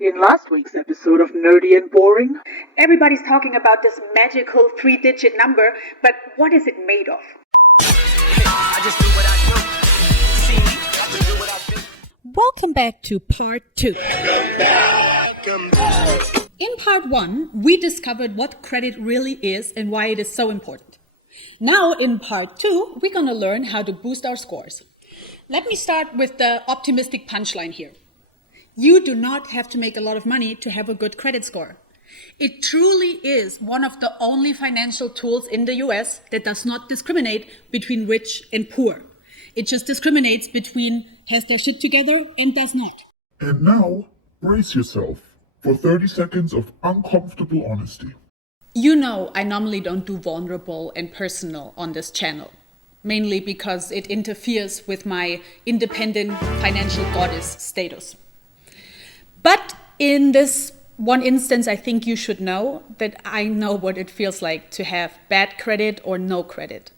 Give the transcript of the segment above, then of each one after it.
In last week's episode of Nerdy and Boring, everybody's talking about this magical 3-digit number, but what is it made of? Welcome back to part 2. In part 1, we discovered what credit really is and why it is so important. Now in part 2, we're going to learn how to boost our scores. Let me start with the optimistic punchline here. You do not have to make a lot of money to have a good credit score. It truly is one of the only financial tools in the US that does not discriminate between rich and poor. It just discriminates between has their shit together and does not. And now, brace yourself for 30 seconds of uncomfortable honesty. You know I normally don't do vulnerable and personal on this channel, mainly because it interferes with my independent financial goddess status. But in this one instance, I think you should know that I know what it feels like to have bad credit or no credit.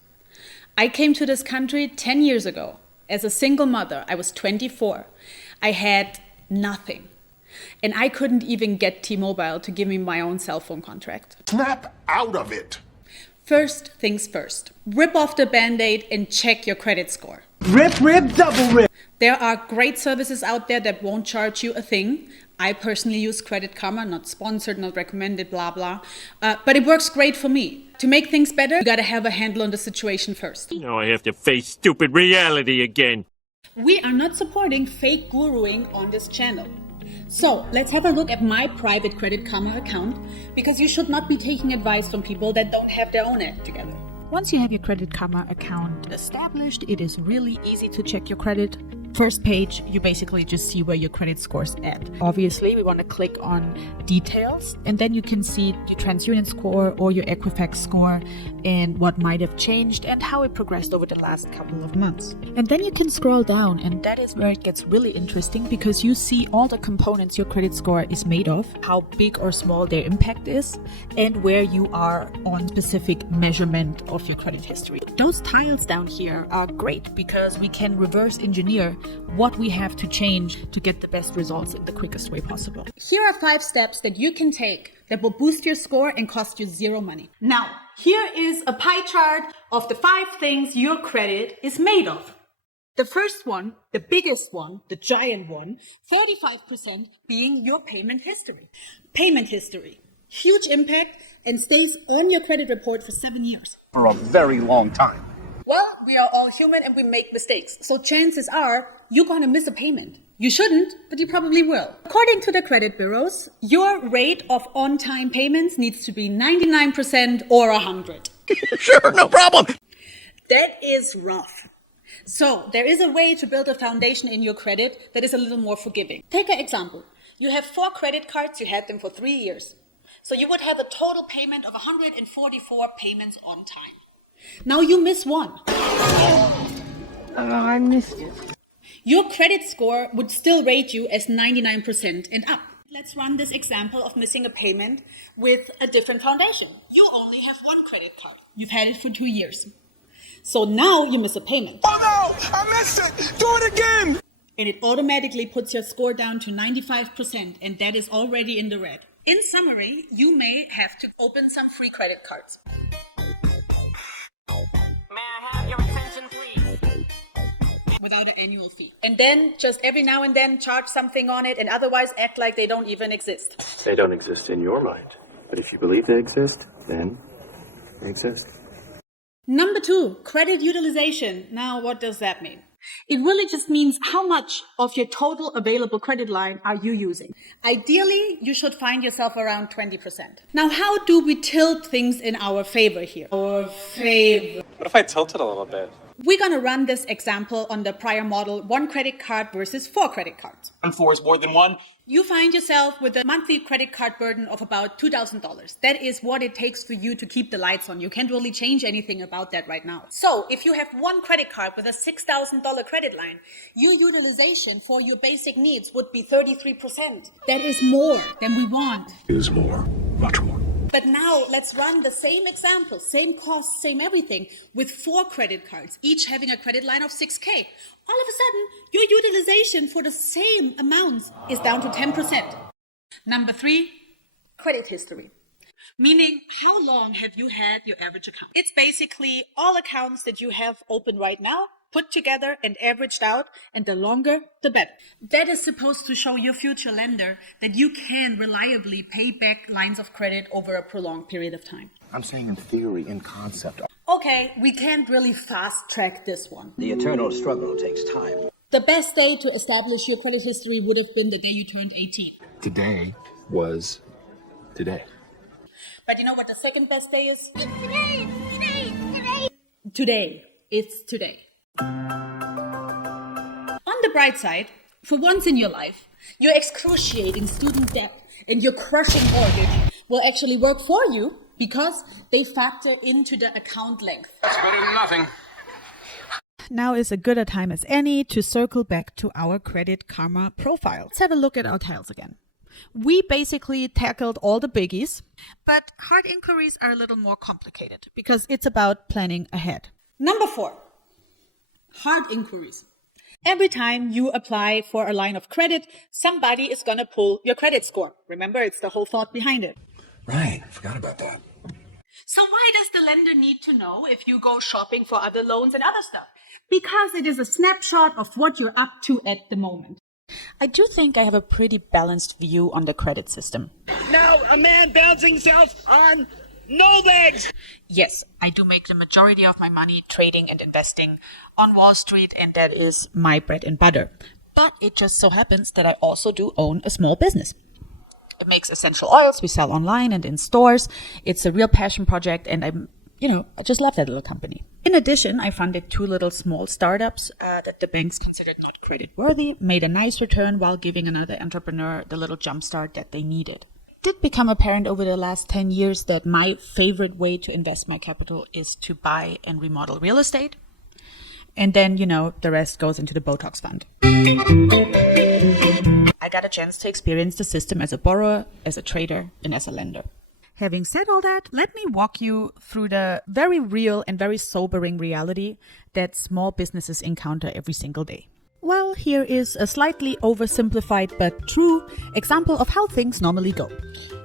I came to this country 10 years ago. As a single mother, I was 24. I had nothing. And I couldn't even get T-Mobile to give me my own cell phone contract. Snap out of it. First things first. Rip off the Band-Aid and check your credit score. Rip, double rip. There are great services out there that won't charge you a thing. I personally use Credit Karma, not sponsored, not recommended, blah, blah. But it works great for me. To make things better, you gotta have a handle on the situation first. Now I have to face stupid reality again. We are not supporting fake guruing on this channel. So let's have a look at my private Credit Karma account, because you should not be taking advice from people that don't have their own act together. Once you have your Credit Karma account established, it is really easy to check your credit. First page, you basically just see where your credit score's at. Obviously, we want to click on details, and then you can see your TransUnion score or your Equifax score and what might have changed and how it progressed over the last couple of months. And then you can scroll down, and that is where it gets really interesting because you see all the components your credit score is made of, how big or small their impact is, and where you are on specific measurement of your credit history. Those tiles down here are great because we can reverse engineer what we have to change to get the best results in the quickest way possible. Here are 5 steps that you can take that will boost your score and cost you 0 money. Now, here is a pie chart of the 5 things your credit is made of. The first one, the biggest one, the giant one, 35% being your payment history. Payment history. Huge impact and stays on your credit report for 7 years. For a very long time. Well, we are all human and we make mistakes. So chances are you're going to miss a payment. You shouldn't, but you probably will. According to the credit bureaus, your rate of on-time payments needs to be 99% or 100. Sure, no problem. That is rough. So there is a way to build a foundation in your credit that is a little more forgiving. Take an example. You have 4 credit cards, you had them for 3 years. So you would have a total payment of 144 payments on time. Now you miss one. I missed it. Your credit score would still rate you as 99% and up. Let's run this example of missing a payment with a different foundation. You only have 1 credit card. You've had it for 2 years. So now you miss a payment. Oh no! I missed it! Do it again! And it automatically puts your score down to 95%, and that is already in the red. In summary, you may have to open some free credit cards. May I have your attention, please? Without an annual fee. And then just every now and then charge something on it and otherwise act like they don't even exist. They don't exist in your mind. But if you believe they exist, then they exist. Number 2, credit utilization. Now, what does that mean? It really just means how much of your total available credit line are you using. Ideally, you should find yourself around 20%. Now, how do we tilt things in our favor here? Our favor. What if I tilt it a little bit? We're going to run this example on the prior model, 1 credit card versus 4 credit cards. 4 is more than 1. You find yourself with a monthly credit card burden of about $2,000. That is what it takes for you to keep the lights on. You can't really change anything about that right now. So if you have 1 credit card with a $6,000 credit line, your utilization for your basic needs would be 33%. That is more than we want. It is more, much more. But now let's run the same example, same cost, same everything, with 4 credit cards, each having a credit line of $6,000. All of a sudden, your utilization for the same amounts is down to 10%. Number 3, credit history. Meaning, how long have you had your average account? It's basically all accounts that you have open right now, put together and averaged out, and the longer, the better. That is supposed to show your future lender that you can reliably pay back lines of credit over a prolonged period of time. I'm saying in theory, in concept. Okay, we can't really fast track this one. The eternal struggle takes time. The best day to establish your credit history would have been the day you turned 18. Today was today. But you know what the second best day is? It's today. Today. It's today. On the bright side, for once in your life, your excruciating student debt and your crushing mortgage will actually work for you because they factor into the account length. That's better than nothing. Now is as good a time as any to circle back to our Credit Karma profile. Let's have a look at our tiles again. We basically tackled all the biggies, but hard inquiries are a little more complicated because it's about planning ahead. Number 4, hard inquiries. Every time you apply for a line of credit, somebody is going to pull your credit score. Remember, it's the whole thought behind it. Right, forgot about that. So why does the lender need to know if you go shopping for other loans and other stuff? Because it is a snapshot of what you're up to at the moment. I do think I have a pretty balanced view on the credit system. Now a man balancing himself on no legs. Yes, I do make the majority of my money trading and investing on Wall Street, and that is my bread and butter. But it just so happens that I also do own a small business. It makes essential oils we sell online and in stores. It's a real passion project, and I just love that little company. In addition, I funded 2 little small startups that the banks considered not credit worthy, made a nice return while giving another entrepreneur the little jumpstart that they needed. It did become apparent over the last 10 years that my favorite way to invest my capital is to buy and remodel real estate. And then, the rest goes into the Botox fund. I got a chance to experience the system as a borrower, as a trader, and as a lender. Having said all that, let me walk you through the very real and very sobering reality that small businesses encounter every single day. Well, here is a slightly oversimplified but true example of how things normally go.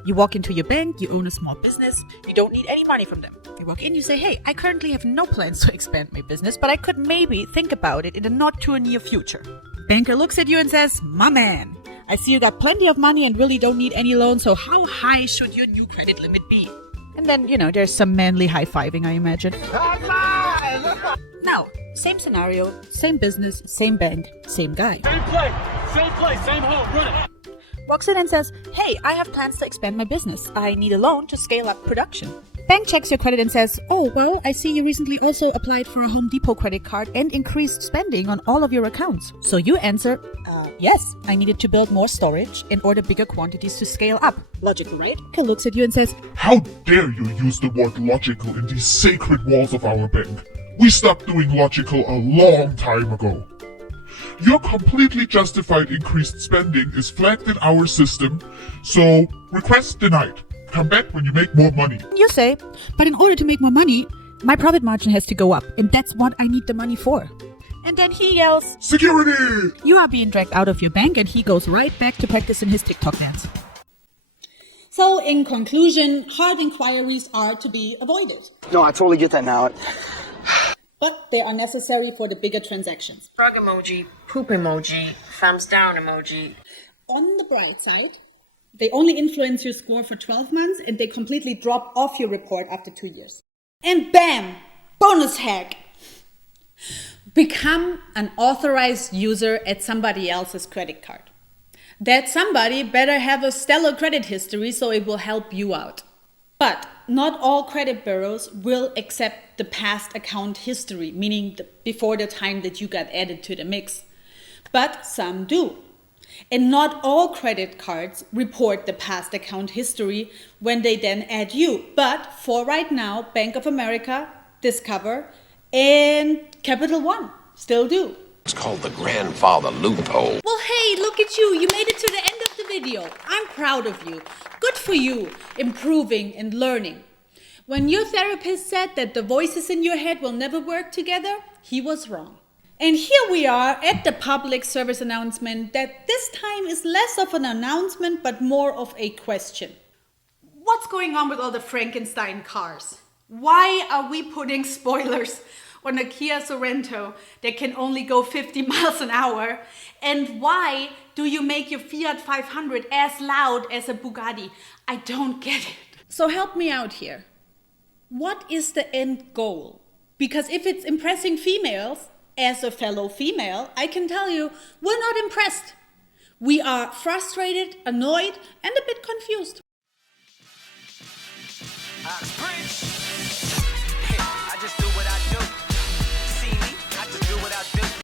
You walk into your bank, you own a small business, you don't need any money from them. You walk in, you say, hey, I currently have no plans to expand my business, but I could maybe think about it in the not too near future. Banker looks at you and says, my man, I see you got plenty of money and really don't need any loan, so how high should your new credit limit be? And then, there's some manly high-fiving, I imagine. Now, same scenario, same business, same bank, same guy. Same place, same home, run it. Walks in and says, hey, I have plans to expand my business. I need a loan to scale up production. Bank checks your credit and says, oh, well, I see you recently also applied for a Home Depot credit card and increased spending on all of your accounts. So you answer, yes, I needed to build more storage and order bigger quantities to scale up. Logical, right? Banker looks at you and says, How dare you use the word logical in these sacred walls of our bank? We stopped doing logical a long time ago. Your completely justified increased spending is flagged in our system, so request denied. Come back when you make more money. You say, but in order to make more money, my profit margin has to go up, and that's what I need the money for. And then he yells, Security! You are being dragged out of your bank, and he goes right back to practicing his TikTok dance. So, in conclusion, hard inquiries are to be avoided. No, I totally get that now. But they are necessary for the bigger transactions. Frog emoji, poop emoji, thumbs down emoji. On the bright side, they only influence your score for 12 months and they completely drop off your report after 2 years. And bam! Bonus hack! Become an authorized user at somebody else's credit card. That somebody better have a stellar credit history so it will help you out. But not all credit bureaus will accept the past account history, meaning before the time that you got added to the mix. But some do. And not all credit cards report the past account history when they then add you. But for right now, Bank of America, Discover, and Capital One still do. It's called the grandfather loophole. Well, hey, look at you. You made it to the end of the video. I'm proud of you. Good for you, improving and learning. When your therapist said that the voices in your head will never work together, he was wrong. And here we are at the public service announcement that this time is less of an announcement but more of a question. What's going on with all the Frankenstein cars? Why are we putting spoilers on a Kia Sorento that can only go 50 miles an hour? And why do you make your Fiat 500 as loud as a Bugatti? I don't get it. So help me out here. What is the end goal? Because if it's impressing females, as a fellow female, I can tell you, we're not impressed. We are frustrated, annoyed, and a bit confused. Spring